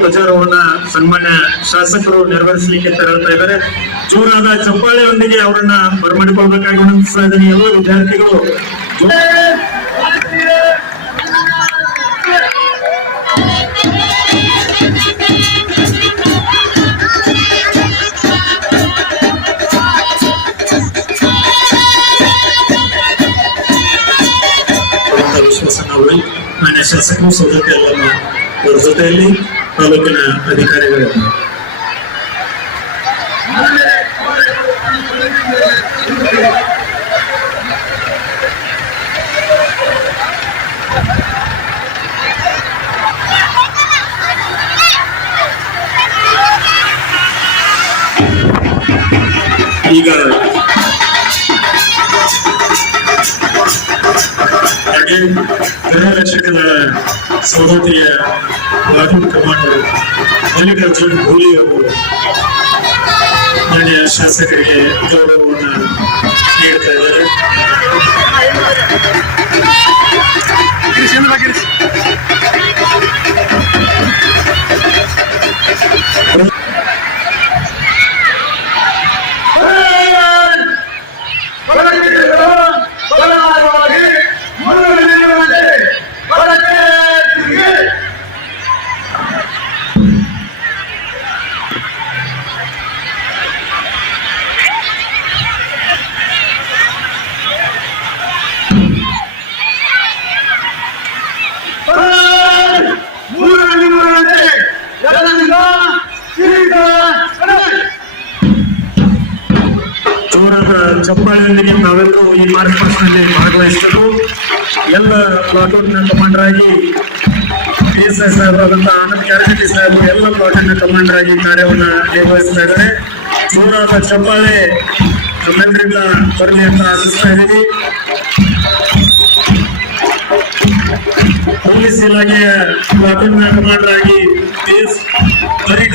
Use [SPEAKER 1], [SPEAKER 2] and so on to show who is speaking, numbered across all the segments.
[SPEAKER 1] ಧ್ವಜಾರೋಹಣ ಸನ್ಮಾನ್ಯ ಶಾಸಕರು ನೆರವೇರಿಸಲಿಕ್ಕೆ ತೆರಳ್ತಾ ಇದ್ದಾರೆ. ಜೋರಾದ ಚಪ್ಪಾಳೆಯೊಂದಿಗೆ ಅವರನ್ನ ಬರಮಾಡಿಕೊಳ್ಬೇಕಾಗಿ ಇದ್ದೀನಿ. ಎಲ್ಲ ವಿದ್ಯಾರ್ಥಿಗಳು ಶಾಸಕರು ಎಲ್ಲ ಅವರ ಜೊತೆಯಲ್ಲಿ ತಾಲೂಕಿನ ಅಧಿಕಾರಿಗಳಿದ್ದಾರೆ ಈಗ ಹಾಗೆ ಗೃಹ ರಕ್ಷಕರ ಸಹೋದರಿಯ ರಾಹುಲ್ ಕಮಾಂಡರ್ ಮಲ್ಲಿಕಾರ್ಜುನ್ ಗೋಲಿ ಅವರು ಮಾನ್ಯ ಶಾಸಕರಿಗೆ ಗೌರವವನ್ನು ಜೋರಾದ ಚಪ್ಪಾಳೆಯೊಂದಿಗೆ ನಾವೆಲ್ಲರೂ ಈ ಮಾರ್ಚ್ನಲ್ಲಿ ಭಾಗವಹಿಸಬೇಕು ಎಲ್ಲ ಪ್ಲಾಟೂನ್ ಕಮಾಂಡರ್ ಆಗಿ ಎಸ್ ಐ ಸಾಹೇಬರಾದಂತ ಆನಂದ್ ಕ್ಯಾರಗಟ್ಟಿ ಸಾಹೇಬ್ ಎಲ್ಲ ಪ್ಲಾಟೂನ್ ಕಮಾಂಡರ್ ಆಗಿ ಕಾರ್ಯವನ್ನ ನಿರ್ವಹಿಸ್ತಾ ಇದ್ದಾರೆ. ಜೋರಾದ ಚಪ್ಪಾಳೆ ನಮ್ಮೆಲ್ಲರಿಂದ ಬರಲಿ ಅಂತ ಆಶಿಸ್ತಾ ಇದ್ದೀವಿ. ಪೊಲೀಸ್ ಇಲಾಖೆಯ ಪ್ಲಾಟೂನ್ ಕಮಾಂಡರ್ ಆಗಿ ಎಸ್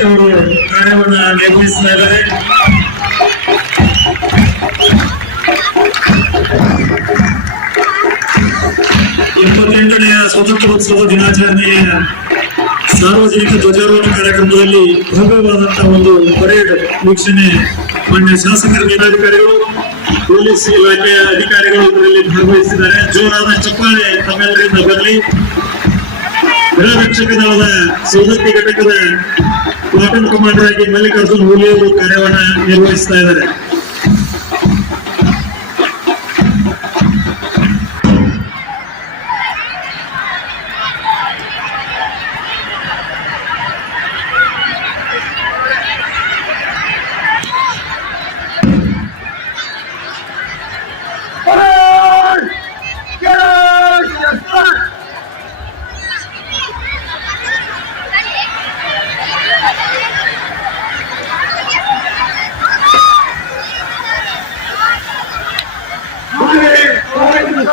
[SPEAKER 1] ಅವರು ಕಾರ್ಯವನ್ನ ನಿರ್ವಹಿಸ್ತಾ ಇದ್ದಾರೆ. ಸ್ವಾತಂತ್ರ್ಯೋತ್ಸವ ದಿನಾಚರಣೆಯ ಸಾರ್ವಜನಿಕ ಧ್ವಜಾರೋಹಣ ಕಾರ್ಯಕ್ರಮದಲ್ಲಿ ಭವ್ಯವಾದಂತಹ ಒಂದು ಪರೇಡ್ ವೀಕ್ಷಣೆ ಮಾನ್ಯ ಶಾಸಕರ ಮೇಲಾಧಿಕಾರಿಗಳು, ಪೊಲೀಸ್ ಇಲಾಖೆಯ ಅಧಿಕಾರಿಗಳು ಇದರಲ್ಲಿ ಭಾಗವಹಿಸಿದ್ದಾರೆ. ಜೋರಾದ ಚಪ್ಪಾಳೆ ತಮ್ಮೆಲ್ಲರಿಂದ ಬರಲಿ. ಗೃಹ ರಕ್ಷಕ ದಳದ ಸೌದತ್ತಿ ಘಟಕದ ಕಮಾಂಡರ್ ಆಗಿ ಮಲ್ಲಿಕಾರ್ಜುನ್ ಹುಲಿ ಅವರು ಕಾರ್ಯವನ್ನ ನಿರ್ವಹಿಸ್ತಾ ಇದ್ದಾರೆ.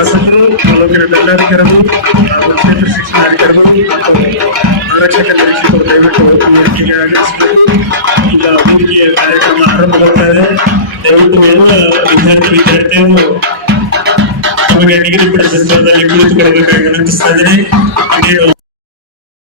[SPEAKER 1] ಶಾಸಕರು ತಾಲೂಕಿನ ದಂಡಾಧಿಕಾರಿಗಳು ಹಾಗೂ ಕ್ಷೇತ್ರ ಶಿಕ್ಷಣಾಧಿಕಾರಿಗಳು ಆರಕ್ಷಕ ನಿರೀಕ್ಷಕರು ದಯವಿಟ್ಟು ವೇದಿಕೆಗೆ ಆಗಮಿಸಬೇಕು ಈಗ ವೇದಿಕೆಯ ಕಾರ್ಯಕ್ರಮ ಆರಂಭಗೊಳ್ತಾ ಇದೆ. ದಯವಿಟ್ಟು ಎಲ್ಲ ವಿದ್ಯಾರ್ಥಿ ವಿದ್ಯಾರ್ಥಿಗಳು ನಿಗದಿಪಡಿಸಿದ ಕುಳಿತುಕೊಳ್ಳಬೇಕಾಗಿ ವಿನಂತಿಸ್ತಾ ಇದ್ದೀನಿ.